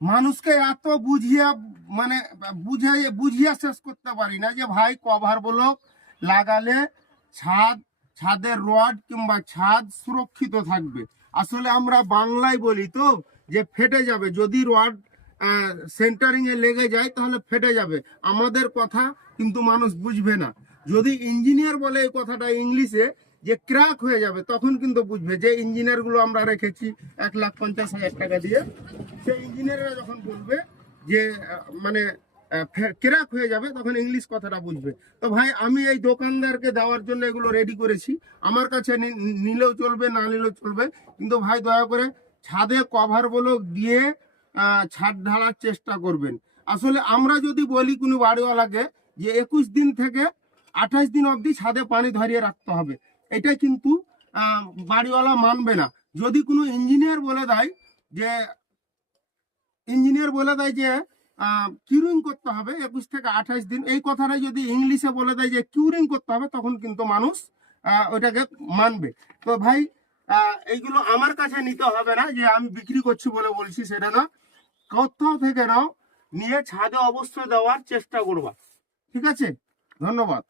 মানুষকে এত বুঝিয়ে মানে বুঝিয়ে শেষ করতে পারি না যে ভাই কভার ব্লক লাগালে ছাদের রড কিংবা ছাদ সুরক্ষিত থাকবে। আসলে আমরা বাংলায় বলি তো যে ফেটে যাবে, যদি রড সেন্টারিং এ লেগে যায় তাহলে ফেটে যাবে, আমাদের কথা কিন্তু মানুষ বুঝবে না। যদি ইঞ্জিনিয়ার বলে এই কথাটা ইংলিশে যে ক্র্যাক হয়ে যাবে, তখন কিন্তু বুঝবে। যে ইঞ্জিনিয়ার গুলো আমরা রেখেছি 1,50,000 টাকা দিয়ে, সেই ইঞ্জিনিয়াররা যখন বলবে যে মানে ক্র্যাক হয়ে যাবে, তখন ইংলিশ কথাটা বুঝবে। তো ভাই আমি এই দোকানদারকে দেওয়ার জন্য এগুলো রেডি করেছি, আমার কাছে নিলেও চলবে, না নিলেও চলবে, কিন্তু ভাই দয়া করে ছাদে কভার ব্লক দিয়ে ছাদ ঢালার চেষ্টা করবেন। আসলে আমরা যদি বলি কোনো বাড়িওয়ালাকে যে 21 দিন থেকে 28 দিন অবধি ছাদে পানি ধরিয়ে রাখতে হবে, এটা কিন্তু বাড়িওয়ালা মানবে না। যদি কোনো ইঞ্জিনিয়ার বলে দেয় যে কিউরিং করতে হবে 21 থেকে 28 দিন, এই কথাটাই যদি ইংলিশে বলে দেয় যে কিউরিং করতে হবে, তখন কিন্তু মানুষ ওইটাকে মানবে। তো ভাই এইগুলো আমার কাছে নিতে হবে না, যে আমি বিক্রি করছি বলে বলছি সেটা না, কোথাও থেকে নাও, নিয়ে ছাদে অবশ্যই দেওয়ার চেষ্টা করবা। ঠিক আছে, ধন্যবাদ।